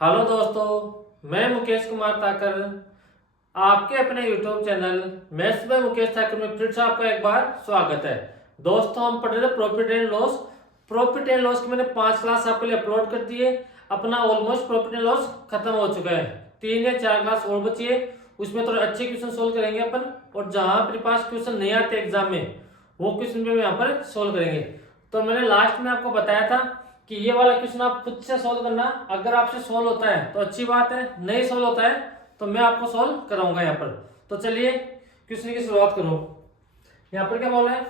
Hello दोस्तों, मैं मुकेश कुमार ताकर आपके अपने YouTube channel maths by Mukesh Takar में फिर से आपका एक बार स्वागत है। दोस्तों, हम पढ़ रहे प्रॉफिट एंड लॉस की मैंने 5 क्लास आपके लिए अपलोड कर दी है। अपना ऑलमोस्ट प्रॉफिट एंड लॉस खत्म हो चुका है, 3 या 4 क्लास और बची है। उसमें थोड़े अच्छे क्वेश्चन सोल्व करेंगे अपन, और जहां अपने पास क्वेश्चन नहीं आते एग्जाम में वो क्वेश्चन भी यहाँ पर सोल्व करेंगे। तो मैंने लास्ट में आपको बताया था कि ये वाला क्वेश्चन आप खुद से सोल्व करना। अगर आपसे सोल्व होता है तो अच्छी बात है, नहीं सोल्व होता है तो मैं आपको सोल्व कराऊंगा यहाँ पर। तो चलिए क्वेश्चन की शुरुआत करो। यहाँ पर क्या बोला है,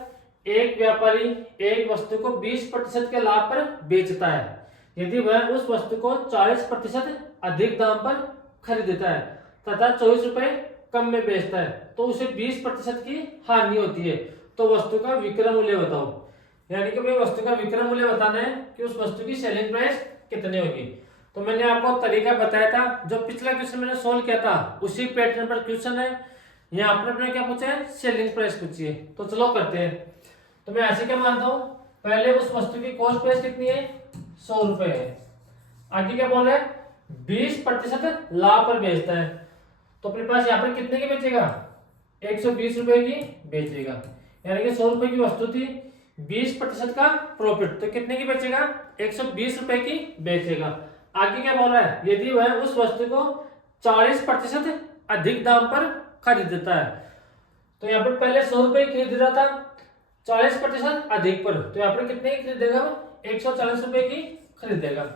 एक व्यापारी एक वस्तु को 20% के लाभ पर बेचता है यदि वह उस वस्तु को 40% अधिक दाम पर खरीदता है तथा 24 रुपए कम में बेचता है तो उसे 20% की हानि होती है। तो वस्तु का विक्रय मूल्य बताओ। यानी कि भाई वस्तु का विक्रय मूल्य बताना है कि उस वस्तु की सेलिंग प्राइस कितनी होगी। तो मैंने आपको तरीका बताया था, जो पिछला क्वेश्चन मैंने सोल्व किया था उसी पैटर्न पर क्वेश्चन है। यहाँ पर अपने क्या पूछा है, सेलिंग प्राइस पूछी है। तो चलो करते हैं। तो मैं ऐसे क्या मानता हूँ, पहले उस वस्तु की कॉस्ट प्राइस कितनी है, 100 रुपए है। आगे क्या बोल रहा है, 20% लाभ पर बेचता है तो अपने पास यहाँ पर कितने की बेचेगा, 120 रुपए की बेचेगा। यानी कि 100 रुपए की वस्तु थी, 20% का प्रॉफिट, तो कितने की बेचेगा, 120 रुपए की बेचेगा। आगे क्या बोल रहा है, यदि वह उस वस्तु को 40% अधिक दाम पर खरीदता है। तो यहाँ पर पहले 100 रुपए खरीद रहा था, 40% अधिक पर, तो यहाँ पर कितने की खरीदेगा, 140 रुपए की खरीदेगा।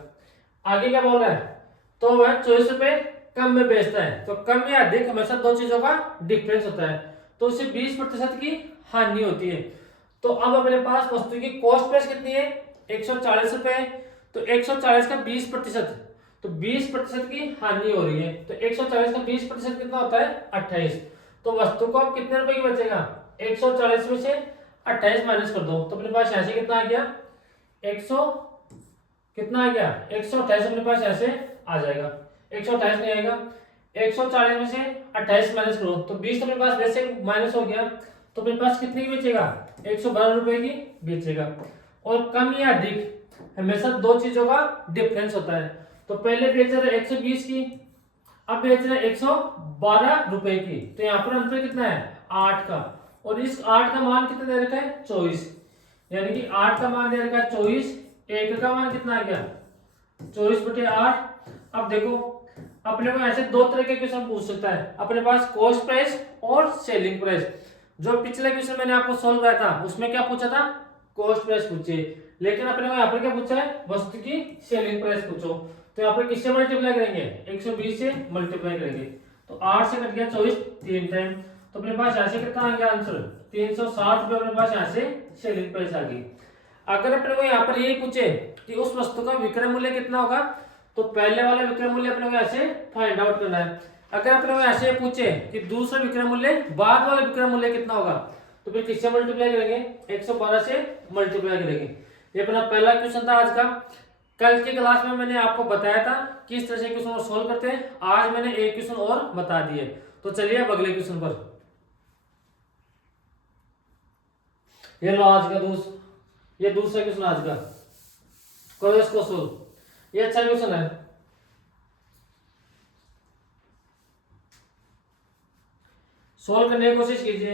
आगे क्या बोल रहा है, तो वह 24 रुपए कम में बेचता है। तो कम या अधिक हमेशा दो चीजों का डिफरेंस होता है, तो उसे 20% की हानि होती है। तो अब अपने पास वस्तु की कॉस्ट प्राइस कितनी है, 140 रुपए। तो 140 का 20%, तो 20% की हानि हो रही है। तो 140 का 20% कितना होता है, 28। तो वस्तु को अब कितने रुपए की बचेगा, 140 में से 28 माइनस कर दो तो अपने पास ऐसे कितना आ गया, 100 कितना आ गया, 128 अपने पास ऐसे आ जाएगा। 128 नहीं आएगा, 140 में से 28 माइनस करो तो 20 अपने पास वैसे माइनस हो गया। तो अपने पास कितने की बेचेगा, 112 रुपए की बेचेगा। और कम या अधिक हमेशा दो चीजों का डिफरेंस होता है। तो पहले बेच रहा है 120 की, अब बेच रहा है 112 रुपए की। तो यहाँ पर अंतर कितना है, 8 का। और इस 8 का मान कितना दे रखा है, 24। यानी कि 8 का मान दे रखा है 24, 1 का मान कितना आ गया, 24/8। अब देखो अपने को ऐसे दो तरह के क्वेश्चन पूछ सकता है, अपने पास कॉस्ट प्राइस और सेलिंग प्राइस। जो पिछले क्वेश्चन मैंने आपको सोल्व कराया था उसमें क्या पूछा था, कॉस्ट प्राइस पूछिए, लेकिन अपने को यहाँ पर क्या पूछा है, वस्तु की सेलिंग प्राइस पूछो। तो यहाँ पर किससे मल्टीप्लाई करेंगे, 120 से मल्टीप्लाई करेंगे। तो 8 से कट गया 24 3 टाइम, तो अपने पास ऐसे कितना आ गया आंसर, 360 रुपए अपने पास यहाँ से सेलिंग प्राइस आ गई। अगर अपने को यहाँ पर यही पूछे कि उस वस्तु का विक्रय मूल्य कितना होगा, तो पहले वाला विक्रय मूल्य अपने को ऐसे फाइंड आउट करना है। अगर अपने को ऐसे पूछे कि दूसरा विक्रय मूल्य बाद वाला विक्रय मूल्य कितना होगा, तो फिर किससे मल्टीप्लाई करेंगे, 112 से मल्टीप्लाई करेंगे। ये अपना पहला क्वेश्चन था आज का। कल की क्लास में मैंने आपको बताया था किस तरह से क्वेश्चन को सोल्व करते हैं, आज मैंने एक क्वेश्चन और बता दिए। तो चलिए अब अगले क्वेश्चन पर। ये लो आज का ये दूसरा क्वेश्चन आज का, करो इसको सोल्व। ये अच्छा क्वेश्चन है, सोल्व करने की कोशिश कीजिए।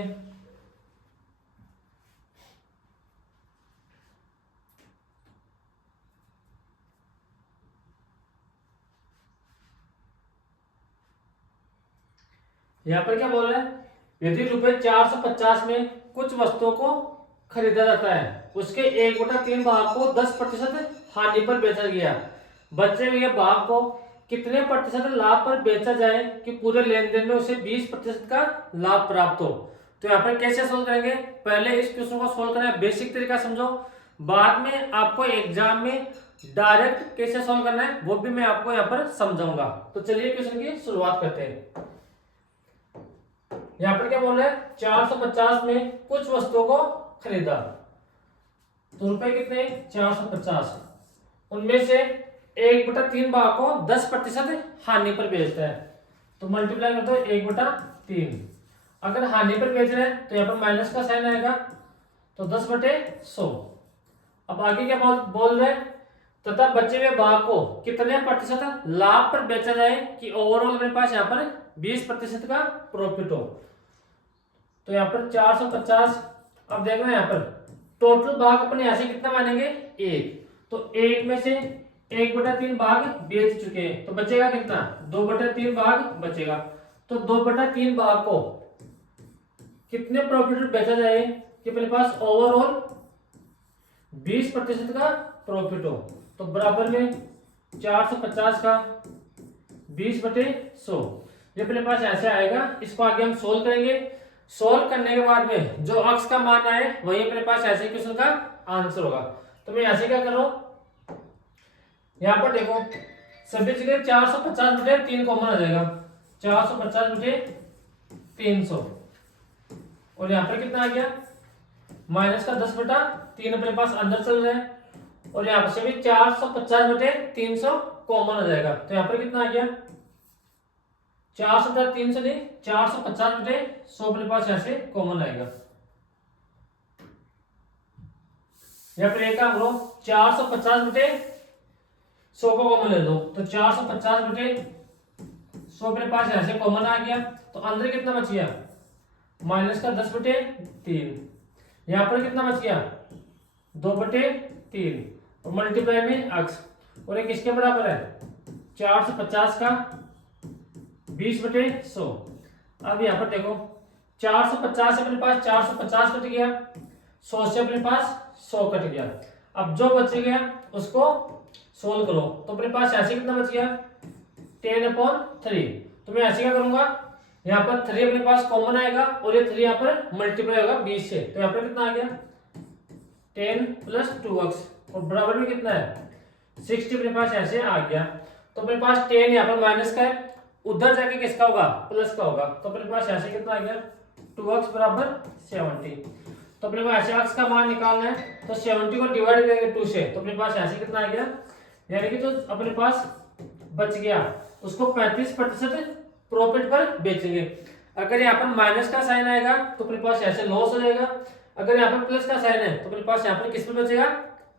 यहां पर क्या बोल रहा है, यदि रुपए 450 में कुछ वस्तुओं को खरीदा जाता है, उसके 1/3 भाग को 10% हानि पर बेचा गया, बचे हुए भाग को कितने प्रतिशत लाभ पर बेचा जाए कि पूरे लेन देन में उसे 20% का लाभ प्राप्त हो। तो यहाँ पर कैसे सोल्व करेंगे, पहले इस क्वेश्चन को सोल्व करें, बेसिक तरीका समझो, बाद में आपको एग्जाम में डायरेक्ट कैसे सोल्व करना है वो भी मैं आपको यहाँ पर समझाऊंगा। तो चलिए क्वेश्चन की शुरुआत करते हैं। यहाँ पर क्या बोल रहे हैं, 450 में कुछ वस्तुओं को खरीदा, तो रुपए कितने, 450, उनमें से 1/3 भाग को 10% हानि पर बेचता है। तो मल्टीप्लाई कर दो 1/3। अगर हानि पर बेच रहे हैं तो यहाँ पर माइनस का साइन आएगा, तो 10/100। अब आगे क्या बोल रहे हैं, तथा बचे हुए भाग को कितने प्रतिशत लाभ पर बेचा जाए कि ओवरऑल अपने पास यहाँ पर 20% का प्रॉफिट हो। तो यहाँ पर 450। अब देखना यहाँ पर टोटल भाग अपने यहाँ से कितना मानेंगे, एक। तो एक में से 1/3 भाग बेच चुके हैं, तो बचेगा कितना, 2/3 भाग बचेगा। तो 2/3 भाग को कितने प्रॉफिट पर बेचा जाए कि अपने पास ओवरऑल 20% का प्रॉफिट हो। तो बराबर में 450 का 20/100, ये अपने पास ऐसे आएगा। इसको आगे हम सोल्व करेंगे। सोल्व करने के बाद में जो अक्स का मान आए वही अपने पास ऐसे क्वेश्चन का आंसर होगा। तो मैं ऐसे क्या कर रहा हूं, यहां पर देखो सभी जगह 450/3 कॉमन आ जाएगा, 450/300। और यहां पर कितना आ गया, माइनस का 10/3 अपने पास अंदर चल रहा है। और यहां पर से भी 450/300 कॉमन आ जाएगा। तो यहां पर कितना आ गया, 450/300 नहीं, 450/100 अपने पास ऐसे कॉमन आएगा। यहाँ पर एक काम करो, 450/100 को कॉमन ले लो। तो 450/100 अपने पास ऐसे कॉमन आ गया। तो अंदर कितना बच गया, माइनस का 10/3। यहाँ पर कितना बच गया, 2/3 और मल्टीप्लाई में अक्स। और एक इसके बराबर है 450 का 20/100। अब यहाँ पर देखो 450 से अपने पास 450 कट गया, 100 से अपने पास 100 कट गया। अब जो बच गया उसको सोल्व करो। तो अपने पास ऐसे कितना बच गया, 10/3। तो मैं ऐसे क्या करूंगा, यहाँ पर 3 अपने पास कॉमन आएगा और ये 3 यहाँ पर मल्टीप्लाई होगा 20 से। तो यहाँ पर कितना आ गया, 10 + 2x और बराबर में कितना है, 60 अपने पास ऐसे आ गया। तो अपने पास 10 यहाँ पर माइनस का है, उधर जाके किसका होगा, प्लस का होगा। तो अपने पास ऐसे कितना आ गया, 2x = 70। तो अपने पास ऐसे x का मान निकालना है, तो 70 को डिवाइड करेंगे 2 से। तो अपने पास ऐसे कितना आ गया, यानी कि जो अपने पास बच गया उसको 35% प्रॉफिट पर बेचेंगे। अगर यहाँ पर माइनस का साइन आएगा तो अपने पास ऐसे लॉस हो जाएगा। अगर यहाँ पर प्लस का साइन है तो अपने पास यहाँ पर किस पर बेचेगा,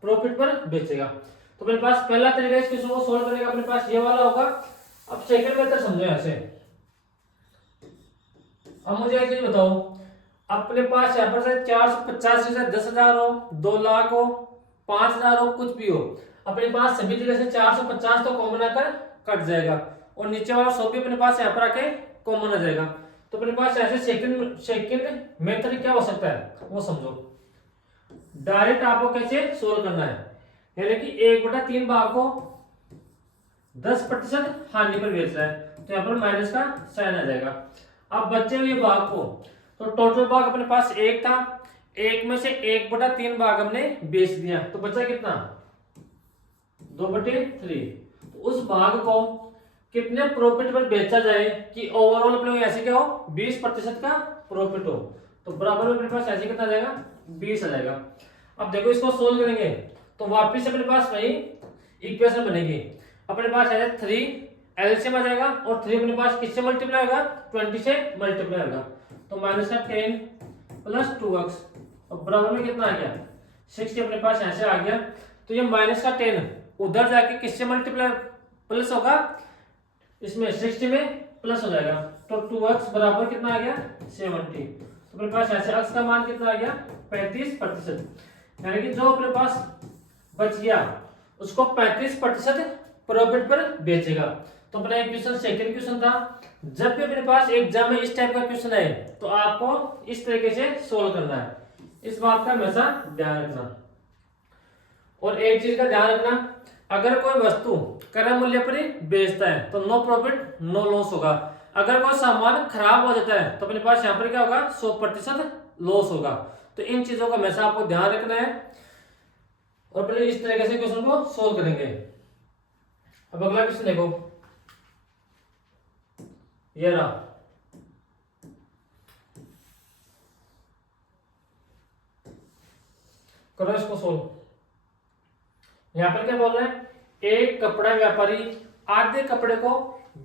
प्रॉफिट पर बेचेगा। तो अपने पास पहला तरीका इस क्वेश्चन को सोल्व करने का अपने पास ये वाला होगा। अब सेकंड मेथड समझो ऐसे। अब मुझे एक चीज बताओ, अपने पास यहाँ पर से 450 से 10,000 हो, 2 लाख हो, 5,000 हो, कुछ भी हो, अपने पास सभी जगह से 450 तो कॉमन आकर कट जाएगा और नीचे वाला 100 भी अपने पास यहाँ पर आके कॉमन आ जाएगा। तो अपने पास ऐसे सेकंड मेथड क्या हो सकता है वो समझो। डायरेक्ट आपको कैसे सोल्व करना है, यानी कि 1/3 भाग को 10% हानि पर बेच रहा है, तो यहाँ पर माइनस का साइन आ जाएगा। अब बचे हुए भाग को, तो टोटल भाग अपने पास एक था, एक में से 1/3 भाग हमने बेच दिया, तो बचा कितना, 2/3। तो उस भाग को कितने प्रॉफिट पर बेचा जाए कि ओवरऑल अपने ऐसे क्या हो, 20% का प्रॉफिट हो। तो बराबर में अपने पास ऐसे कितना आ जाएगा, 20 आ जाएगा। अब देखो इसको सोल्व करेंगे तो वापिस अपने पास वही इक्वेशन बनेगी। अपने पास है 3 एलसीएम आ जाएगा और 3 अपने पास किससे मल्टीप्लाई होगा, 20 से मल्टीप्लाई होगा। तो माइनस का 10 + 2x और बराबर में कितना आ गया, 60 अपने पास ऐसे आ गया। तो ये माइनस का 10 उधर जाके किससे मल्टीप्लाई प्लस होगा, इसमें 60 में प्लस हो जाएगा। तो 2x बराबर कितना आ गया, 70। तो अपने पास ऐसे x का मान कितना आ गया, 35%। यानी कि जो अपने पास बच गया उसको 35% प्रॉफिट पर बेचेगा। तो अपना एक क्वेश्चन सेकंड क्वेश्चन था। जब भी अपने पास एग्जाम में इस टाइप का क्वेश्चन है तो आपको इस तरीके से सोल्व करना है, इस बात का हमेशा ध्यान रखना। और एक चीज का ध्यान रखना, अगर कोई वस्तु क्रय मूल्य पर ही बेचता है तो नो प्रॉफिट नो लॉस होगा। अगर कोई सामान खराब हो जाता है तो अपने पास यहाँ पर क्या होगा, 100% लॉस होगा। तो इन चीजों का हमेशा आपको ध्यान रखना है और पहले इस तरीके से क्वेश्चन को सोल्व करेंगे। अब अगला क्वेश्चन देखो, ये रहा। करो इसको सोल्व। यहां पर क्या बोल रहे हैं, एक कपड़ा व्यापारी आधे कपड़े को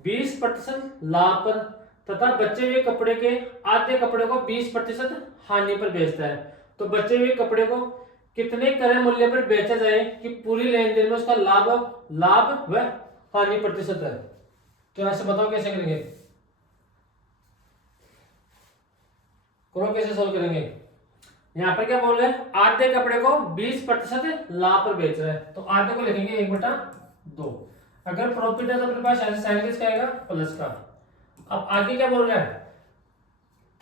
20% लाभ पर तथा बचे हुए कपड़े के आधे कपड़े को 20% हानि पर बेचता है। तो बचे हुए कपड़े को कितने क्रय मूल्य पर बेचा जाए कि पूरी लेन देन में उसका लाभ व हानि प्रतिशत है। तो यहां से बताओ कैसे करेंगे, करो कैसे सोल्व करेंगे। यहाँ पर क्या बोल रहे हैं, आधे कपड़े को 20% लाभ पर बेच रहे हैं, तो आधे को लिखेंगे 1/2। अगर प्रॉफिट है तो अपने पास ऐसे साइन किसका आएगा, प्लस का। अब आगे क्या बोल रहा है,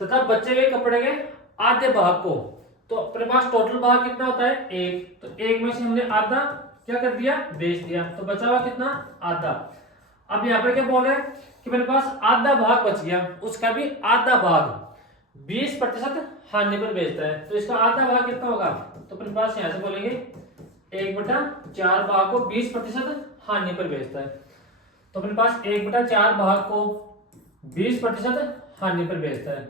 तथा बचे हुए कपड़े के आधे भाग को, तो अपने पास टोटल भाग कितना होता है 1, तो 1 में से हमने आधा क्या कर दिया, बेच दिया, तो बचा हुआ कितना, आधा। अब यहाँ पर क्या बोल रहे हैं कि मेरे पास आधा भाग बच गया, उसका भी आधा भाग 20% हानि पर बेचता है, तो इसका आधा भाग कितना होगा, तो अपने पास यहां से बोलेंगे 1/4 भाग को 20% हानि पर बेचता है, तो अपने पास 1/4 भाग को 20% हानि पर बेचता है।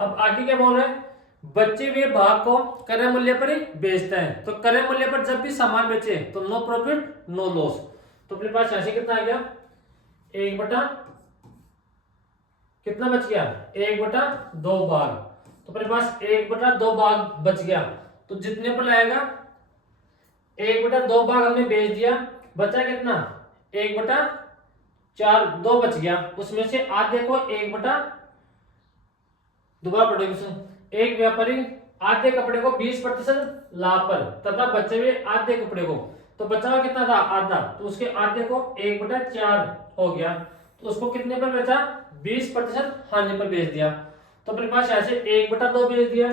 अब आगे क्या बोल रहे हैं, बचे हुए भाग को क्रय मूल्य पर ही बेचता है, तो क्रय मूल्य पर जब भी सामान बेचे तो नो प्रॉफिट नो लॉस, तो अपने पास ऐसे कितना आ गया, 1 कितना बच गया, 1/2 भाग, तो अपने पास 1/2 भाग बच गया, तो जितने पर लाएगा 1/2 भाग हमने बेच दिया, बचा कितना, 1/4, 2 बच गया, उसमें से आधे को दोबारा पढ़ेंगे, एक व्यापारी आधे कपड़े को 20% लाभ पर तथा बचे हुए आधे कपड़े को, तो बचा हुआ कितना था, आधा, तो उसके आधे को 1/4 हो गया, तो उसको कितने पर बेचा, 20% हानि पर बेच दिया, तो अपने पास ऐसे 1/2 बेच दिया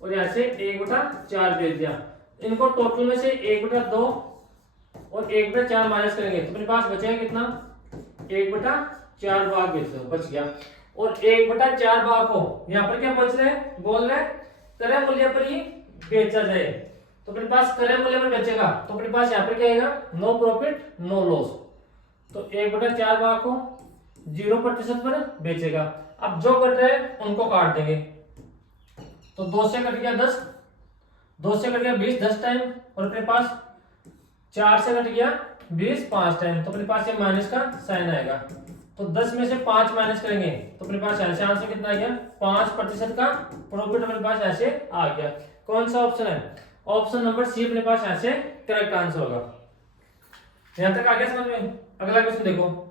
और ऐसे 1/4 बेच दिया, इनको टोटल में से 1/2 और 1/4 माइनस करेंगे, तो अपने पास बचेगा कितना, 1/4 भाग बच गया, और 1/4 भाग को यहाँ पर क्या बच रहे हैं, बोल रहे हैं क्रय मूल्य पर ही बेचा जाए, तो अपने पास क्रय मूल्य पर बेचेगा, तो अपने पास यहाँ पर क्या आएगा, नो प्रॉफिट नो लॉस, तो 1/4 भाग को 0% पर बेचेगा। अब जो कट रहे हैं उनको काट देंगे, तो 2 से कट गया 10, 2 से कट गया 20 10 टाइम, और अपने पास 4 से कट गया 20 5 टाइम, तो अपने पास ये माइनस का साइन आएगा, तो 10 में से 5 माइनस करेंगे, तो अपने पास ऐसे आंसर कितना आ गया, 5% का प्रॉफिट अपने पास ऐसे आ गया। कौन सा ऑप्शन है, ऑप्शन नंबर सी अपने पास ऐसे करेक्ट आंसर होगा। यहां तक आ गया समझ में। अगला क्वेश्चन देखो,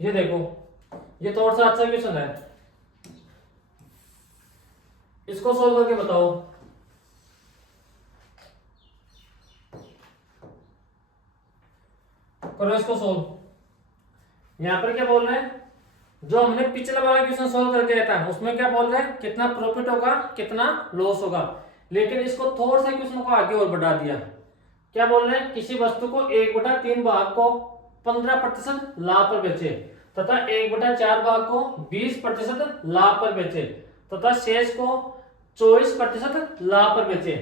ये देखो, ये तो और सा अच्छा क्वेश्चन है, इसको सोल्व करके बताओ। करो इसको सोल्व। यहां पर क्या बोल रहे हैं, जो हमने पिछला वाला क्वेश्चन सोल्व करके आया था उसमें क्या बोल रहे हैं, कितना प्रॉफिट होगा कितना लॉस होगा, लेकिन इसको थोड़ा सा क्वेश्चन को आगे और बढ़ा दिया। क्या बोल रहे हैं, किसी वस्तु को 1/3 भाग को 15% लाभ पर बेचे तथा 1/4 भाग को 20% लाभ पर बेचे तथा शेष को 24% लाभ पर बेचे,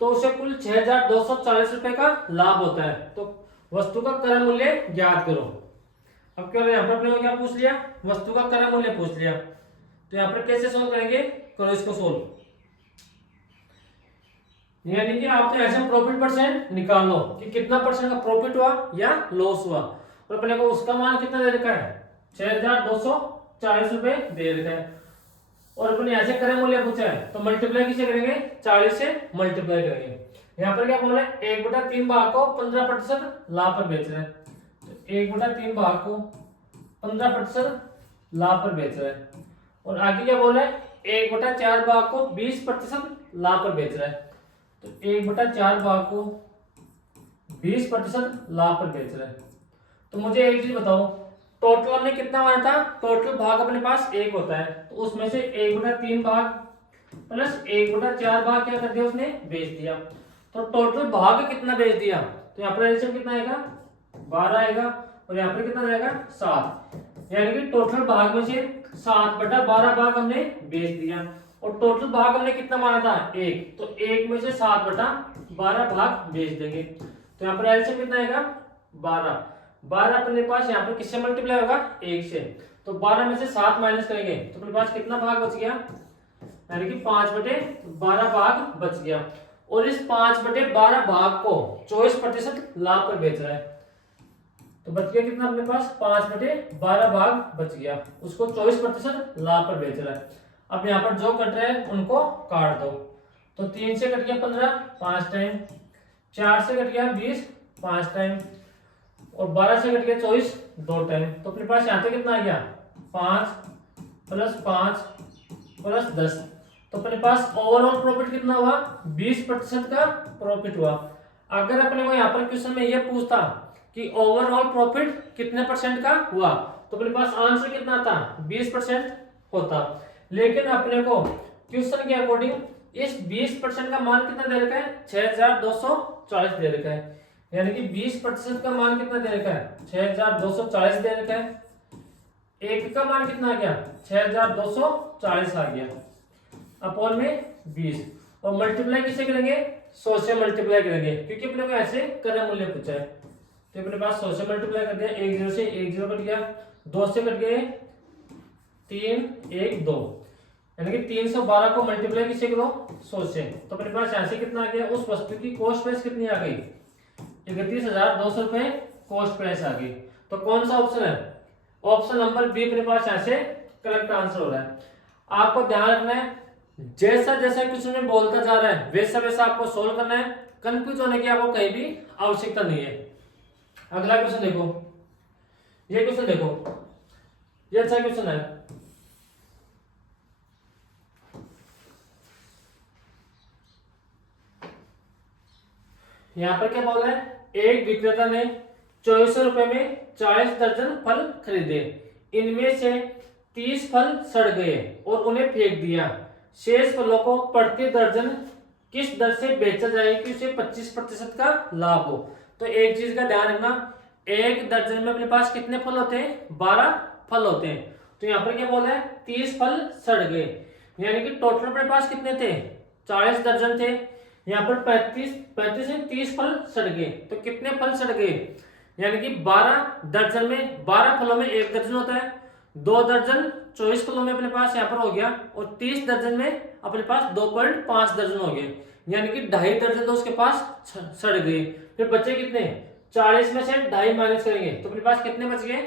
तो उसे कुल 6,240 रुपए का लाभ होता है, तो वस्तु का क्रय मूल्य ज्ञात करो। अब क्या यहाँ पर अपने को क्या पूछ लिया, वस्तु का क्रय मूल्य पूछ लिया, तो यहाँ पर कैसे सोल्व करेंगे, करो इसको सोल्व। यानी कि आप तो ऐसे प्रॉफिट परसेंट निकाल लो कि कितना परसेंट का प्रॉफिट हुआ या लॉस हुआ, और अपने को उसका मान कितना दे रखा है, 6,240 रुपए दे रखा है, और अपने ऐसे क्रय मूल्य पूछा है, तो मल्टीप्लाई किसे करेंगे, 40 से मल्टीप्लाई करेंगे। यहाँ पर क्या बोल रहे हैं, 1/3 भाग को 15% लाभ पर बेच रहे हैं, तो 1/3 भाग को 15% लाभ पर बेच रहे हैं, और आगे क्या बोल रहे हैं, 1/4 भाग को 20% लाभ पर बेच रहा है, तो 1/4 भाग को 20% लाभ पर बेच रहा है। तो मुझे एक चीज बताओ, टोटल हमने कितना माना था, टोटल भाग अपने पास 1 होता है, तो उसमें से 1/3 भाग प्लस 1/4 भाग क्या कर दिया उसने, बेच दिया, तो टोटल भाग कितना बेच दिया, तो यहाँ पर एल्सियम कितना आएगा, 12 आएगा, और यहाँ पर कितना आएगा 7, यानी कि टोटल भाग में से 7/12 भाग हमने बेच दिया, और टोटल भाग हमने कितना माना था 1, तो 1 में से 7/12 भाग बेच देंगे, तो यहाँ पर एल्सियम कितना आएगा 12, 12 अपने पास यहाँ पर किससे मल्टीप्लाई होगा, 1 से, तो 12 में से 7 माइनस करेंगे, तो अपने पास कितना भाग बच गया, यानी कि 5/12 भाग बच गया, और इस 5/12 भाग को 24% लाभ पर बेच रहा है, तो बच गया कितना अपने पास, 5/12 भाग बच गया, उसको 24% लाभ पर बेच रहा है। अब यहाँ पर जो कट रहे हैं उनको काट दो। तो 3 से कट गया 15 5 टाइम, 4 से कट गया 20 5 टाइम, और 12 से कट गया 24 2 टाइम। तो अपने पास यहाँ पे कितना आ गया 5 + 5 + 10। तो अपने पास ओवरऑल प्रॉफिट कितना हुआ 20% का प्रॉफिट हुआ। अगर अपने को यहाँ पर क्वेश्चन में ये पूछता कि ओवरऑल प्रॉफिट कितने परसेंट का हुआ तो अपने पास आंसर कितना था 20% होता। लेकिन अपने को क्वेश्चन के अकॉर्डिंग इस 20% का मान कितना दे रखा है 6240 दे रखा है, यानी कि 20% का मान कितना दे रखा है 6240 दे रखा है। एक का मान कितना आ गया 6240 आ गया अपॉन में 20, और मल्टीप्लाई किससे करेंगे 100 से मल्टीप्लाई करेंगे, क्योंकि अपने को ऐसे क्रम मूल्य पूछा है। तो अपने पास 100 से मल्टीप्लाई कर दिया, 1 0 से 1 0 कट गया, 2 से कट गए 3 1 2, यानी कि 312 को मल्टीप्लाई किससे करो 100 से। तो अपने पास यहाँ से कितना आ गया उस वस्तु की कॉस्ट प्राइस कितनी आ गई 31,200 रुपए कॉस्ट प्राइस आ गई। तो कौन सा ऑप्शन है ऑप्शन नंबर बी अपने पास यहाँ से करेक्ट आंसर हो रहा है। आपको ध्यान रखना है जैसा जैसा क्वेश्चन में बोलता जा रहा है वैसा वैसा आपको सोल्व करना है, कंफ्यूज होने की आपको कहीं भी आवश्यकता नहीं है। अगला क्वेश्चन देखो, ये क्वेश्चन देखो, ये अच्छा क्वेश्चन है। यहां पर क्या बोल रहा है एक विक्रेता ने 2400 रुपए में 40 दर्जन फल खरीदे, इनमें से 30 फल सड़ गए और उन्हें फेंक दिया। शेष फलों को प्रति दर्जन किस दर से बेचा जाए कि उसे 25% का लाभ हो। तो एक चीज का ध्यान रखना, एक दर्जन में अपने पास कितने फल होते हैं 12 फल होते हैं। तो यहाँ पर क्या बोला है 30 फल सड़ गए, यानी कि टोटल अपने पास कितने थे 40 दर्जन थे, यहाँ पर 35 से 30 फल सड़ गए। तो कितने फल सड़ गए, यानी कि 12 दर्जन में 12 फलों में 1 दर्जन होता है, 2 दर्जन 24 फलों में अपने पास यहाँ पर हो गया, और 30 दर्जन में अपने पास 2.5 दर्जन हो गए, यानी कि 2.5 दर्जन तो उसके पास सड़ गए। फिर बचे कितने 40 में से 2.5 माइनस करेंगे तो अपने पास कितने बच गए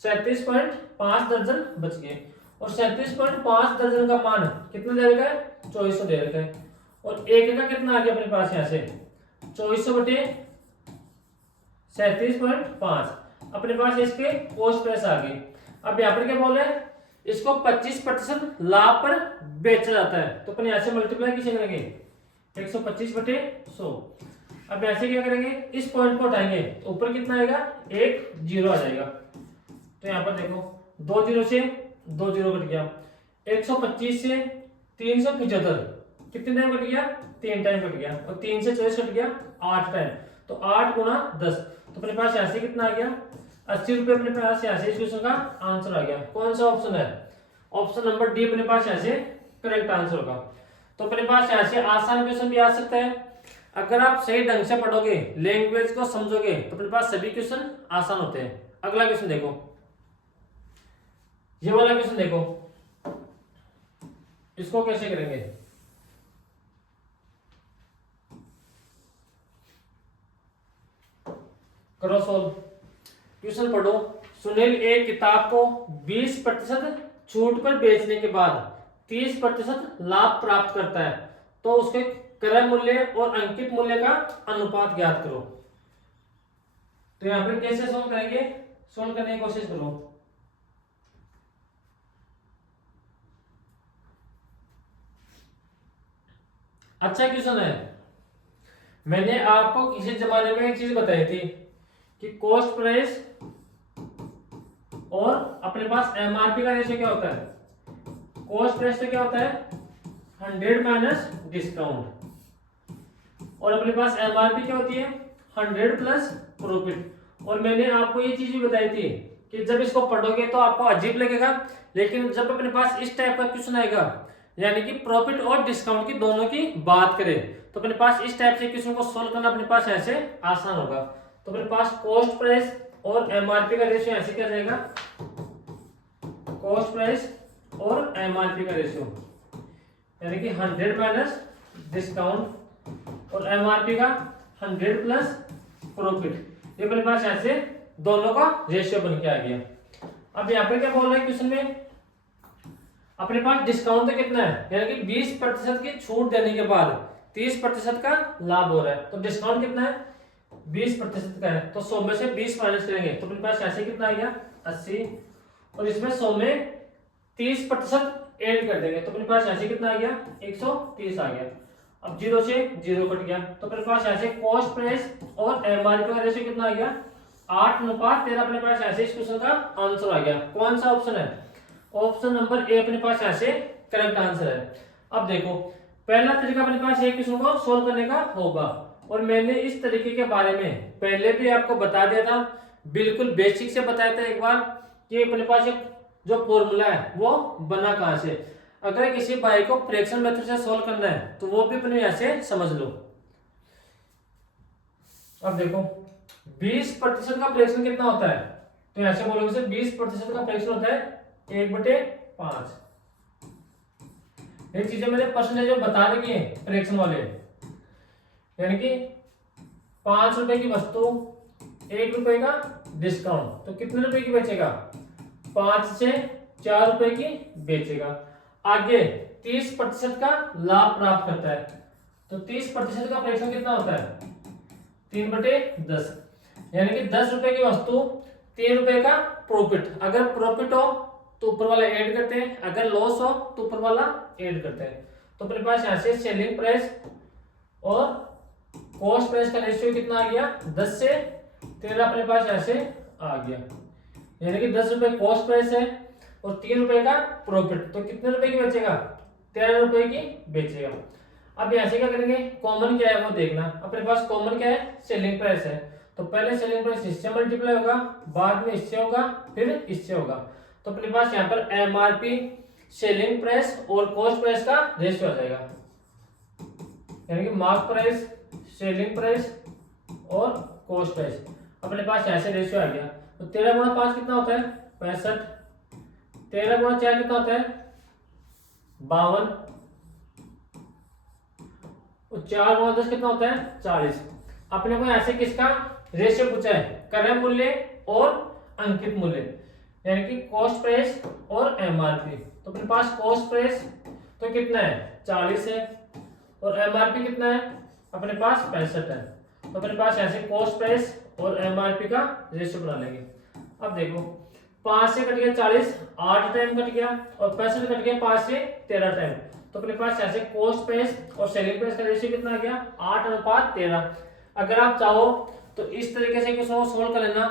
37.5 दर्जन बच गए। और 37.5 दर्जन का मान कितना दे रखा है 2400 दे रखा है, और एक का कितना आ गया अपने पास यहाँ से 2400 बटे 37.5 अपने पास इसके कॉस्ट प्राइस आ गई। अब यहाँ पर क्या बोल रहे हैं इसको 25% लाभ पर बेचा जाता है, तो अपन यहाँ से मल्टीप्लाई किसे करेंगे 125 बटे 100। अब ऐसे क्या करेंगे इस पॉइंट को उठाएंगे तो ऊपर कितना आएगा 1 0 आ जाएगा। तो यहाँ पर देखो 2 0 से 2 0 कट गया, 125 से 375 कितने टाइम कट गया 3 टाइम कट गया, और 3 से 24 कट गया 8 टाइम, तो 8 गुणा 10। तो अपने पास यहाँ से कितना आ गया 80 रुपये अपने पास यहाँ से इस क्वेश्चन का आंसर आ गया। कौन सा ऑप्शन है ऑप्शन नंबर डी अपने पास यहाँ से करेक्ट आंसर होगा। तो अपने पास यहाँ से आसान क्वेश्चन भी आ सकता है, अगर आप सही ढंग से पढ़ोगे लैंग्वेज को समझोगे तो अपने पास सभी क्वेश्चन आसान होते हैं। अगला क्वेश्चन देखो, ये वाला क्वेश्चन देखो, इसको कैसे करेंगे करो सोल्व। क्वेश्चन पढ़ो, सुनील एक किताब को 20% छूट पर बेचने के बाद 30% लाभ प्राप्त करता है, तो उसके क्रय मूल्य और अंकित मूल्य का अनुपात ज्ञात करो। तो यहां पर कैसे सोल्व करेंगे, सोल्व करने की कोशिश करो। अच्छा क्वेश्चन है, मैंने आपको किसी जमाने में एक चीज बताई थी कि कॉस्ट प्राइस और अपने पास एमआरपी का रेशियो क्या होता है, कॉस्ट प्राइस तो क्या होता है 100 माइनस डिस्काउंट, और अपने पास एमआरपी क्या होती है 100 प्लस प्रॉफिट। और मैंने आपको ये चीज भी बताई थी कि जब इसको पढ़ोगे तो आपको अजीब लगेगा, लेकिन जब अपने पास इस टाइप का क्वेश्चन आएगा यानी कि प्रॉफिट और डिस्काउंट की दोनों की बात करें तो अपने पास इस टाइप से क्वेश्चन को सोल्व करना अपने पास ऐसे आसान होगा। तो अपने पास कॉस्ट प्राइस और एमआरपी का रेशियो ऐसे क्या जाएगा, कॉस्ट प्राइस और एमआरपी का रेशियो यानी कि 100 माइनस डिस्काउंट और एमआरपी का 100 प्लस प्रॉफिट, ये अपने पास ऐसे दोनों का रेशियो बन के आ गया। अब यहाँ पे क्या बोल रहा है क्वेश्चन में, अपने पास डिस्काउंट तो कितना है, यानी कि 20% की छूट देने के बाद 30% का लाभ हो रहा है। तो डिस्काउंट कितना है, 20% का है, तो 100 में से 20 माइनस करेंगे तो अपने पास ऐसे कितना आ गया 80, और इसमें 100 में 30% ऐड कर देंगे तो अपने पास ऐसे कितना आ गया 130 आ गया। अब 0 से 0 कट गया तो अपने पास ऐसे कॉस्ट प्राइस और एमआरपी का रेशियो कितना आ गया 8:13। अपने पास ऐसे इस क्वेश्चन का आंसर आ गया। कौन सा ऑप्शन है, ऑप्शन नंबर ए अपने पास ऐसे करेक्ट आंसर है। अब देखो पहला तरीका अपने पास एक क्वेश्चन को सोल्व करने का होगा, और मैंने इस तरीके के बारे में पहले भी आपको बता दिया था, बिल्कुल बेसिक से बताया था एक बार कि अपने पास एक जो फॉर्मूला है वो बना कहां से। अगर किसी बाई को फ्रैक्शन मेथड से सोल्व करना है तो वो भी अपने ऐसे समझ लो। अब देखो 20% का फ्रैक्शन कितना होता है, तो ऐसे बोलोगे 20% का फ्रैक्शन होता है 1/5। ये चीजें मैंने परसेंटेज में बता रखी है फ्रैक्शन वाले, यानी कि 5 रुपए की वस्तु 1 रुपए का डिस्काउंट तो कितने रुपए की बेचेगा, 5 से 4 रुपए की बेचेगा। आगे 30% का लाभ प्राप्त करता है, तो 30% का फ्रैक्शन कितना होता है 3/10, यानी कि 10 रुपए की वस्तु 3 रुपए का प्रॉफिट। अगर प्रॉफिट हो तो ऊपर वाला ऐड करते हैं, अगर लॉस हो तो ऊपर वाला ऐड करते हैं। तो अपने पास यहाँ से सेलिंग प्राइस और कॉस्ट प्राइस का रेशियो कितना आ गया 10 से 13 अपने पास ऐसे आ गया, यानी कि 10 रुपए कॉस्ट प्राइस है और 3 रुपए का प्रॉफिट, तो कितने रुपए की बेचेगा 13 रुपए की बेचेगा। अब ऐसे क्या करेंगे, कॉमन क्या है वो देखना। अपने पास कॉमन क्या है, सेलिंग प्राइस है, तो पहले सेलिंग प्राइस इससे मल्टीप्लाई होगा, बाद में इससे होगा, फिर इससे होगा। तो अपने पास यहाँ पर एमआरपी सेलिंग प्राइस और कॉस्ट प्राइस का रेशियो आ जाएगा, यानी कि मार्क प्राइस सेलिंग प्राइस और कॉस्ट प्राइस। अपने पास ऐसे रेशियो आ गया। तो 13 × 5 कितना होता है 65, 13 × 4 कितना होता है 52, और 4 × 10 कितना होता है 40। अपने को ऐसे किसका रेशियो पूछा है, क्रय मूल्य और अंकित मूल्य, यानी कि कॉस्ट प्राइस और एमआरपी। तो अपने पास कॉस्ट प्राइस तो कितना है 40 है, और एमआरपी कितना है अपने पास 65 है। तो अपने पास ऐसे कॉस्ट प्राइस और एमआरपी का रेशियो बना लेंगे। अब देखो 5 से कट गया 40, 8 टाइम कट गया, और 65 कट गया 5 से 13 टाइम। तो अपने पास ऐसे कॉस्ट प्राइस और सेलिंग प्राइस का रेशियो कितना आ गया 8:13। अगर आप चाहो तो इस तरीके से क्वेश्चन को सोल्व कर लेना,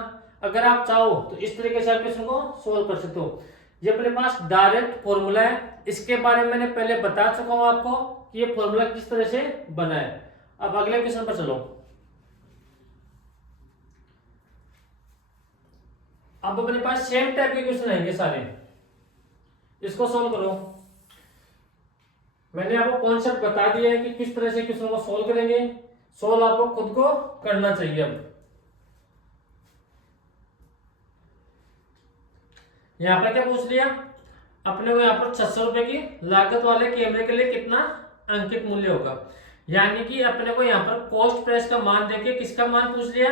अगर आप चाहो तो इस तरीके से आप क्वेश्चन को सोल्व कर सकते हो। ये अपने पास डायरेक्ट फॉर्मूला है, इसके बारे में मैंने पहले बता चुका हूं आपको कि ये फॉर्मूला किस तरह से बना है। अब अगले क्वेश्चन पर चलो। अब अपने पास सेम टाइप के क्वेश्चन आएंगे सारे, इसको सोल्व करो। मैंने आपको कॉन्सेप्ट बता दिया है कि किस तरह से क्वेश्चन को सोल्व करेंगे, सोल्व आपको खुद को करना चाहिए। अब यहां पर क्या पूछ लिया अपने को, यहां पर 600 रुपए की लागत वाले कैमरे के लिए कितना अंकित मूल्य होगा, यानी कि अपने को यहां पर कॉस्ट प्राइस का मान देके किसका मान पूछ लिया,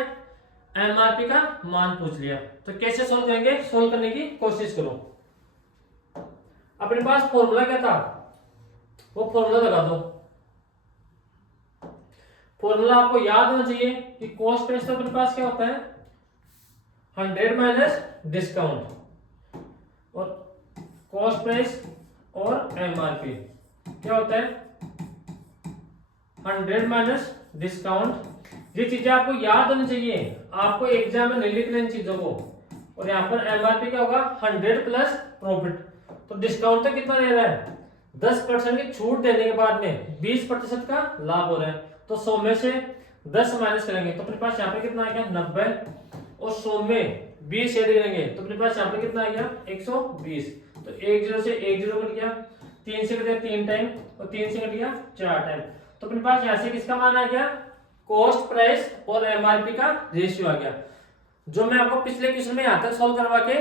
एमआरपी का मान पूछ लिया। तो कैसे सोल्व करेंगे, सोल्व करने की कोशिश करो। अपने पास फॉर्मूला क्या था, वो फॉर्मूला लगा दो। फॉर्मूला आपको याद होना चाहिए कि कॉस्ट प्राइस तो अपने पास क्या होता है 100 माइनस डिस्काउंट, और कॉस्ट प्राइस और एमआरपी क्या होता है 100 माइनस डिस्काउंट। ये चीजें आपको याद होनी चाहिए, आपको एग्जाम में नहीं लिखना इन चीजों को। और यहाँ पर एमआरपी क्या होगा 100 प्लस प्रॉफिट। तो डिस्काउंट तो कितना दे रहा है 10% की छूट देने के बाद में 20% का लाभ हो रहा है। तो 100 में से 10 माइनस करेंगे तो अपने पास यहाँ पे कितना आएगा 90, और 100 में 20 ऐड करेंगे तो अपने पास यहाँ पे कितना आ गया 120। तो 1 0 से 1 0 कट गया, 3 से कट गया 3 टाइम, और 3 से कट गया 4 टाइम। तो अपने पास यहाँ से किसका मान आ गया कॉस्ट प्राइस और एमआरपी का रेशियो आ गया, जो मैं आपको पिछले क्वेश्चन में यहाँ तक सोल्व करवा के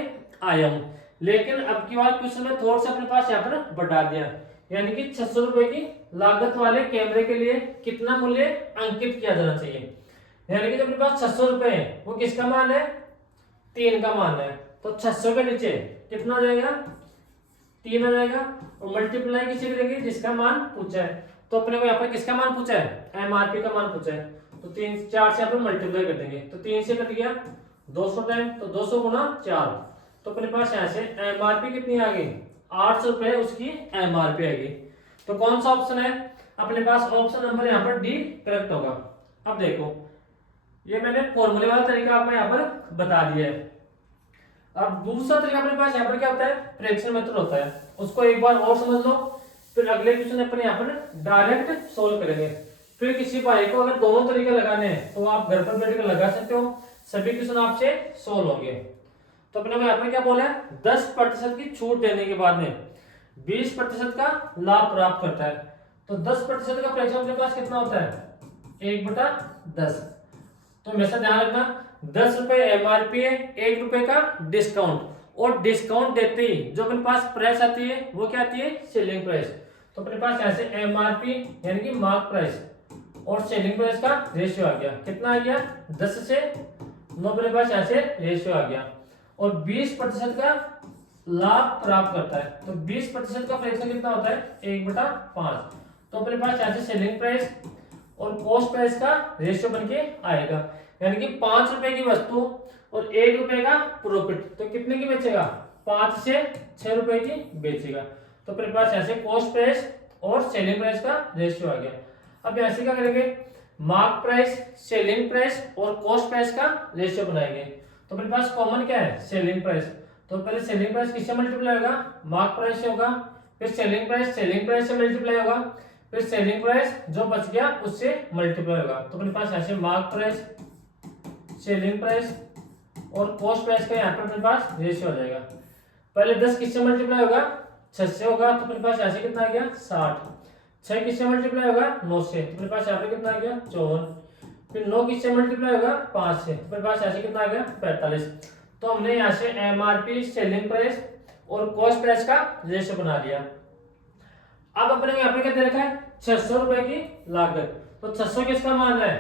आया हूँ। लेकिन अब की बार क्वेश्चन में थोड़ा सा अपने पास यहाँ पर बढ़ा दिया, यानी कि 600 रुपए की लागत वाले कैमरे के लिए कितना मूल्य अंकित किया जाना चाहिए, यानी कि जो अपने पास 600 रुपए है वो किसका मान है 3 का मान है। तो 600 के नीचे कितना हो जाएगा 3 आ जाएगा, और मल्टीप्लाई किसी करेंगे जिसका मान पूछा है। तो अपने को यहाँ पर किसका मान पूछा है, एमआरपी का मान पूछा है, तो 3 4 से यहाँ पर मल्टीप्लाई कर देंगे, तो 3 से कट गया 200 टाइम, तो 200 गुना 4, तो अपने पास यहाँ से एमआरपी कितनी आ गई, 800 रुपए उसकी एमआरपी आएगी। तो कौन सा ऑप्शन है अपने पास, ऑप्शन नंबर यहाँ पर डी करेक्ट होगा। अब देखो ये मैंने फॉर्मूले वाला तरीका आपको यहाँ पर बता दिया है। अब दूसरा तरीका अपने पास यहाँ पर क्या होता है, फ्रैक्शन मेथड होता है, उसको एक बार और समझ लो, फिर अगले क्वेश्चन अपने यहाँ पर डायरेक्ट सोल्व करेंगे। फिर किसी भाई को अगर दोनों तरीके लगाने हैं तो आप घर पर बैठ कर लगा सकते हो, सभी क्वेश्चन आपसे सोल्व होंगे। तो अपने को यहाँ पर क्या बोला है, 10% की छूट देने के बाद में 20% का लाभ प्राप्त करता है। तो 10% का फ्रैक्शन अपने पास कितना होता है, 1/10। तो हमेशा ध्यान रखना 10 रुपए एमआरपी है, 1 रुपए का डिस्काउंट, और डिस्काउंट देते ही जो अपने पास प्राइस आती है वो क्या आती है, सेलिंग प्राइस। तो अपने पास यहाँ से एमआरपी यानी कि मार्क प्राइस और सेलिंग प्राइस का रेशियो आ गया, कितना आ गया 10 से 9, अपने पास यहाँ से रेशियो आ गया, और 20% का लाभ प्राप्त करता है। तो 20% का फ्रैक्शन कितना होता है, 1/5। तो अपने पास यहाँ से सेलिंग प्राइस और कॉस्ट प्राइस का रेशियो बनके आएगा, यानी कि 5 रुपए की वस्तु और 1 रुपए का प्रॉफिट, तो कितने की बेचेगा, 5 से 6 रुपए की बेचेगा। तो अपने पास यहाँ से कॉस्ट प्राइस और सेलिंग प्राइस का रेशियो आ गया। अब यहाँ से क्या करेंगे, मार्क प्राइस, सेलिंग प्राइस और कॉस्ट प्राइस का रेशियो बनाएंगे। तो अपने पास कॉमन क्या है, सेलिंग प्राइस। तो पहले सेलिंग प्राइस किससे मल्टीप्लाई होगा, मार्क प्राइस से होगा, फिर सेलिंग प्राइस से मल्टीप्लाई होगा, फिर सेलिंग प्राइस जो बच गया उससे मल्टीप्लाई होगा। तो अपने पास यहाँ से मार्क प्राइस, सेलिंग प्राइस और कॉस्ट प्राइस का यहाँ पर अपने पास रेशियो आ जाएगा। पहले 10 किससे मल्टीप्लाई होगा, 6 से होगा, तो अपने पास यहाँ से कितना आ गया 60। 6 किससे मल्टीप्लाई होगा, 9 से, तो अपने पास यहाँ पे कितना आ गया 54। फिर 9 किससे मल्टीप्लाई होगा, 5 से, तो अपने पास यहाँ से कितना आ गया 45। तो हमने यहाँ से एमआरपी, सेलिंग प्राइस और कॉस्ट प्राइस का रेशियो बना लिया। अब अपने को यहाँ पे क्या दे रखा है, 600 रुपए की लागत। तो 600 किसका मान है,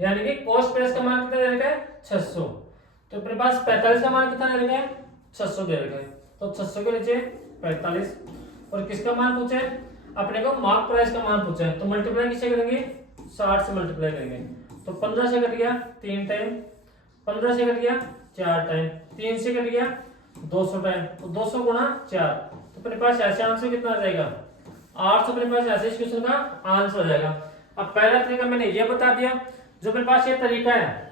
यानी कि कॉस्ट प्राइस का मान कितना दे रखा है 600। तो अपने पास 45 का मान कितना दे रखा है, 600 दे रखा है। तो 600 के नीचे 45, और किसका मान पूछा है, अपने को मार्क प्राइस का मान पूछा है। तो मल्टीप्लाई किससे करेंगे, 60 से मल्टीप्लाई करेंगे। तो 15 से कट गया 3 टाइम, 15 से कट गया 4 टाइम, 3 से कट गया 200 टाइम, तो 200 गुना 4, तो अपने पास ऐसे आंसर कितना आ जाएगा 800। अपने पास ऐसे इस क्वेश्चन का आंसर आ जाएगा। अब पहला तरीका मैंने ये बता दिया, जो अपने पास ये तरीका है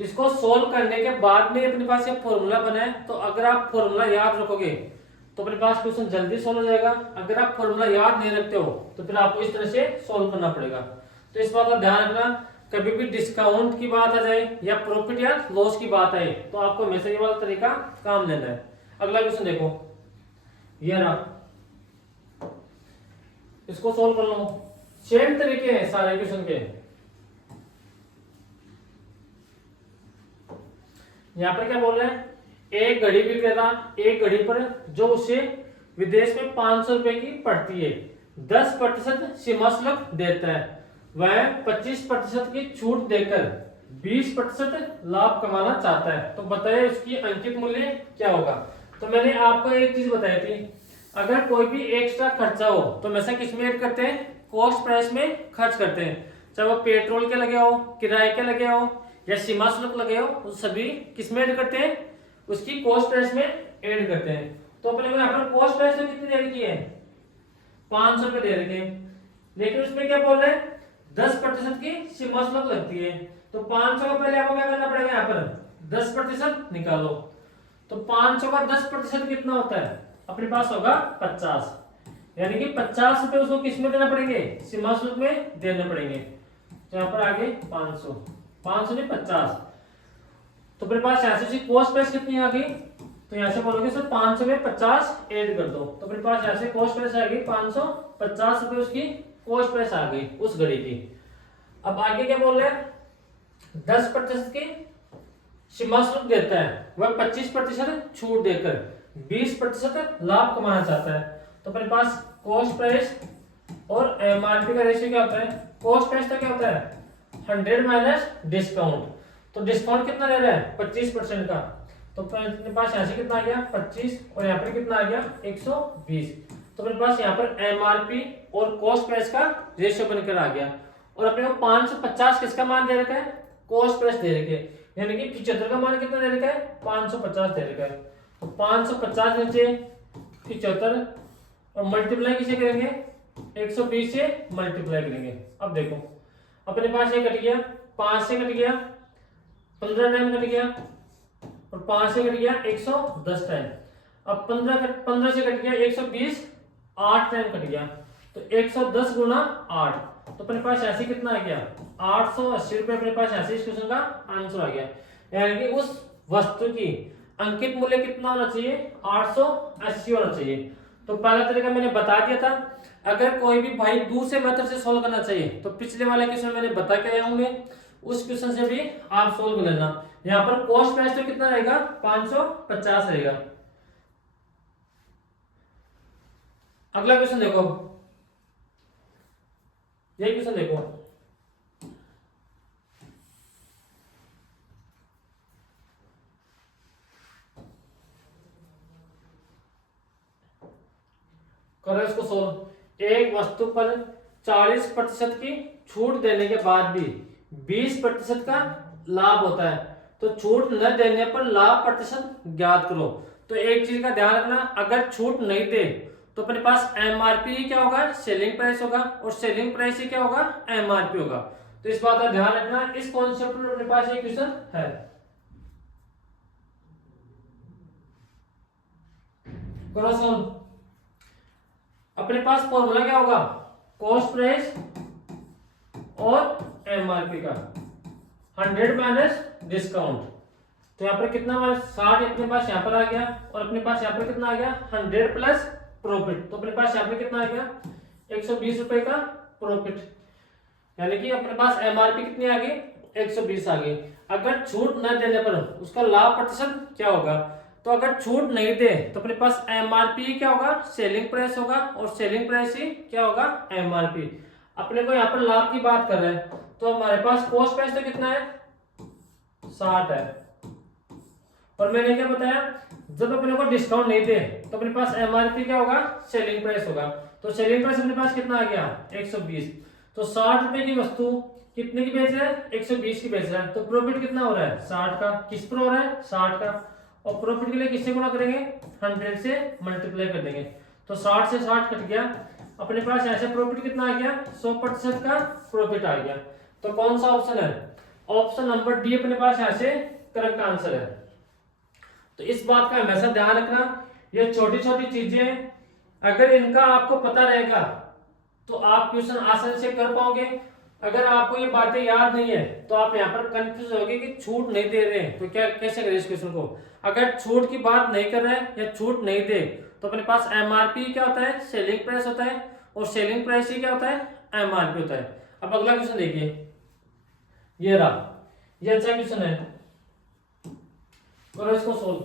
इसको सोल्व करने के बाद में अपने पास ये फॉर्मूला बना है। तो अगर आप फॉर्मूला याद रखोगे तो अपने पास क्वेश्चन जल्दी सोल्व हो जाएगा। अगर आप फॉर्मूला याद नहीं रखते हो तो फिर आपको इस तरह से सोल्व करना पड़ेगा। तो इस बात का ध्यान रखना, कभी भी डिस्काउंट की बात आ जाए या प्रॉफिट या लॉस की बात आए तो आपको हमेशा ये वाला तरीका काम लेना है। अगला क्वेश्चन देखो, ये रहा, इसको सोल्व कर लो। सेम तरीके हैं सारे क्वेश्चन के। यहां पर क्या बोल रहे हैं, एक घड़ी विक्रेता एक घड़ी पर जो उसे विदेश में 500 रुपए की पड़ती है 10% सीमा शुल्क देता है, वह 25% की छूट देकर 20% लाभ कमाना चाहता है, तो बताइए उसकी अंकित मूल्य क्या होगा। तो मैंने आपको एक चीज बताई थी, अगर कोई भी एक्स्ट्रा खर्चा हो तो हमेशा किस में ऐड करते हैं, कॉस्ट प्राइस में खर्च करते हैं। चाहे वो पेट्रोल के लगे हो, किराए के लगे हो या सीमा शुल्क लगे हो, तो सभी किस में ऐड करते हैं, उसकी कॉस्ट प्राइस में ऐड करते हैं। तो अपने को यहाँ पर कॉस्ट प्राइस में कितनी दे रखी है, 500 रुपए दे रखे हैं, लेकिन उसमें क्या बोल रहे हैं 10% की सीमा शुल्क लगती है। तो 500 का पहले आपको क्या करना पड़ेगा, यहाँ पर 10% निकालो। तो 500 का 10% कितना होता है, अपने पास होगा 50, यानी कि 50 रुपए उसको किस में देना पड़ेंगे, सीमा शुल्क में देने पड़ेंगे। तो यहाँ पर आगे 500 नहीं 50। तो अपने पास यहाँ से कॉस्ट प्राइस कितनी आ गई, तो यहाँ से बोलोगे सर 500 में 50 ऐड कर दो, तो अपने पास यहाँ से कॉस्ट प्राइस आ गई 550 रुपए, उसकी कॉस्ट प्राइस आ गई उस घड़ी की। अब आगे क्या बोल रहे हैं, 10% की सीमा शुल्क देता है, वह 25% छूट देकर 20% लाभ कमाना चाहता है। तो अपने पास कॉस्ट प्राइस और एमआरपी का रेशियो क्या होता है, कॉस्ट प्राइस का क्या होता है 100 माइनस डिस्काउंट। तो डिस्काउंट कितना दे रहा है 25% का, तो अपने पास यहाँ से कितना आ गया 25 और यहाँ पर कितना आ गया 120। तो अपने पास यहाँ पर एमआरपी और कॉस्ट प्राइस का रेशियो बनकर आ गया। और अपने को 550 किसका मान दे रखा है, कॉस्ट प्राइस दे रखी है, यानी कि 75 का मान कितना दे रखा है 550 दे रखा है। तो 550 नीचे 75 और मल्टीप्लाई किसे करेंगे 120 से मल्टीप्लाई करेंगे। अब देखो अपने पास ये कट गया 5 से कट गया 15 टाइम कट गया और 5 से कट गया 110 टाइम। अब 15 से कट गया 120 8 टाइम कट गया तो 110 गुना 8 तो अपने पास ऐसे कितना आ गया 880 रुपए। अपने पास ऐसे इस क्वेश्चन का आंसर आ गया, यानी कि उस वस्तु की अंकित मूल्य कितना होना चाहिए 880 होना चाहिए। तो पहला तरीका मैंने बता दिया था। अगर कोई भी भाई दूसरे मेथड से सोल्व करना चाहिए तो पिछले वाले क्वेश्चन मैंने बता के आया हूँ, उस क्वेश्चन से भी आप सोल्व कर लेना। यहाँ पर कॉस्ट प्राइस तो कितना रहेगा 550 रहेगा। अगला क्वेश्चन देखो, ये क्वेश्चन देखो, करो इसको सोल्व। एक वस्तु पर 40% की छूट देने के बाद भी 20% का लाभ होता है, तो छूट न देने पर लाभ प्रतिशत ज्ञात करो। तो एक चीज का ध्यान रखना, अगर छूट नहीं दे तो अपने पास एमआरपी क्या होगा सेलिंग प्राइस होगा और सेलिंग प्राइस ही क्या होगा एमआरपी होगा। तो इस बात का ध्यान रखना। इस कॉन्सेप्ट में अपने पास एक क्वेश्चन है, करो सोल्व। अपने पास फॉर्मूला क्या होगा कॉस्ट प्राइस और एमआरपी का 100 माइनस डिस्काउंट। तो यहाँ पर कितना 60 अपने पास यहाँ पर आ गया और अपने पास यहाँ पर कितना आ गया 100 प्लस प्रॉफिट। तो अपने पास यहाँ पर कितना आ गया 120 रुपए का प्रॉफिट, यानी कि अपने पास एमआरपी कितनी आ गई 120 आ गई। अगर छूट न देने पर उसका लाभ प्रतिशत क्या होगा, तो अगर छूट नहीं दे तो अपने पास एमआरपी क्या होगा सेलिंग प्राइस होगा और सेलिंग प्राइस ही क्या होगा एमआरपी। अपने को यहाँ पर लाभ की बात कर रहे हैं तो हमारे पास कॉस्ट प्राइस तो कितना है 60 है और मैंने क्या बताया जब अपने को डिस्काउंट नहीं दे तो अपने पास एमआरपी क्या होगा सेलिंग प्राइस होगा। तो सेलिंग प्राइस अपने पास कितना आ गया 120। तो 60 रुपए की वस्तु कितने की बेच रहा है 120 की बेच रहा है, तो प्रॉफिट कितना हो रहा है 60 का। किस पर हो रहा है 60 का। और प्रॉफिट के लिए किससे गुणा करेंगे 100 से मल्टीप्लाई कर देंगे। तो 60 से 60 कट गया, अपने पास ऐसे प्रॉफिट कितना आ गया 100% का प्रॉफिट आ गया। तो कौन सा ऑप्शन है ऑप्शन नंबर डी अपने पास यहाँ से करेक्ट आंसर है। तो इस बात का हमेशा ध्यान रखना, ये छोटी छोटी चीजें अगर इनका आपको पता रहेगा तो आप क्वेश्चन आसानी से कर पाओगे। अगर आपको ये बातें याद नहीं है तो आप यहाँ पर कंफ्यूज होगे कि छूट नहीं दे रहे हैं तो क्या कैसे करें इस क्वेश्चन को। अगर छूट की बात नहीं कर रहे हैं या छूट नहीं दे तो अपने पास एमआरपी क्या होता है सेलिंग प्राइस होता है और सेलिंग प्राइस ही क्या होता है एमआरपी होता है। अब अगला क्वेश्चन देखिए, ये रहा, ये अच्छा क्वेश्चन है, करो इसको सोल्व।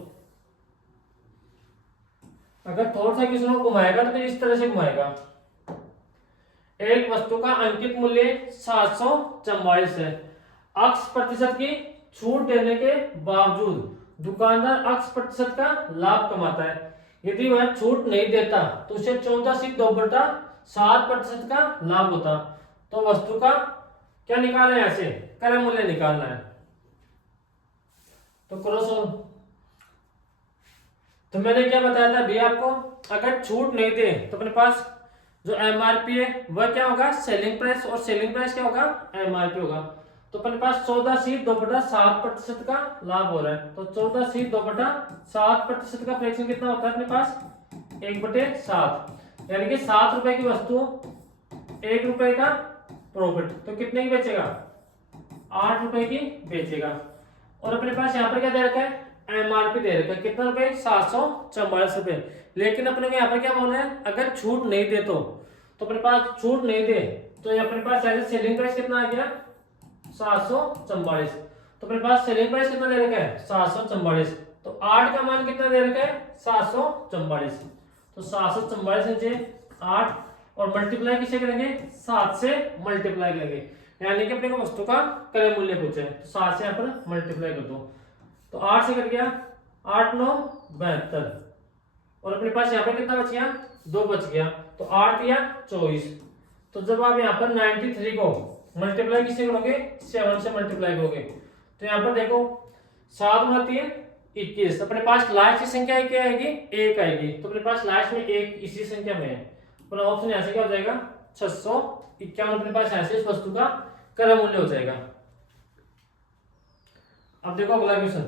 अगर थोड़ा सा क्वेश्चन को घुमाएगा तो फिर इस तरह से घुमाएगा। एक वस्तु का अंकित मूल्य 744 है, x प्रतिशत की छूट देने के बावजूद दुकानदार x प्रतिशत का लाभ कमाता है। यदि वह छूट नहीं देता तो उसे 14/2/7% का लाभ होता। तो वस्तु का क्या निकालना है, ऐसे क्रय मूल्य निकालना है। तो करो सोल्व। तो मैंने क्या बताया था भैया आपको, अगर छूट नहीं दे तो अपने पास जो एमआरपी है वह क्या होगा सेलिंग प्राइस और सेलिंग प्राइस क्या होगा एमआरपी होगा। तो अपने पास 14/2/7% का लाभ हो रहा है। तो 14/2/7% का फ्रैक्शन कितना होता है अपने पास 1/7, यानी कि 7 रुपए की वस्तु 1 रुपए का प्रॉफिट, तो कितने की बेचेगा 8 रुपए की बेचेगा। और अपने पास यहाँ पर क्या दे रखा है एमआरपी दे रखा है कितना रुपए 744 रुपए। लेकिन अपने को यहाँ पर क्या बोल रहे हैं अगर छूट नहीं दे तो अपने पास छूट नहीं दे तो अपने पास सेलिंग प्राइस कितना आ गया 744। तो अपने पास सेलिंग प्राइस कितना दे रखा है 744। तो 8 का मान कितना दे रखा है 744। तो 744 नीचे 8 और मल्टीप्लाई किसे करेंगे 7 से मल्टीप्लाई करेंगे, यानी कि अपने को वस्तु का क्रय मूल्य पूछे तो 7 से यहाँ पर मल्टीप्लाई कर दो। तो 8 से कट गया 8 9 72, और अपने पास यहाँ पे कितना बच गया, 2 बच गया, तो 8 या 24। तो जब आप यहाँ पर 93 को मल्टीप्लाई किससे करोगे, 7 से मल्टीप्लाई करोगे, तो यहाँ पर देखो 7 गुणा 3 21, अपने पास लास्ट की संख्या क्या आएगी, 1 आएगी, तो अपने पास लास्ट में 1 इसी संख्या में है, अपना ऑप्शन यहाँ से क्या हो जाएगा 651, अपने पास ऐसे इस वस्तु का क्रय मूल्य हो जाएगा। अब देखो अगला क्वेश्चन,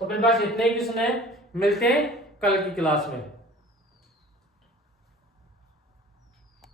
तो अपने पास इतने क्वेश्चन है, मिलते हैं कल की क्लास में।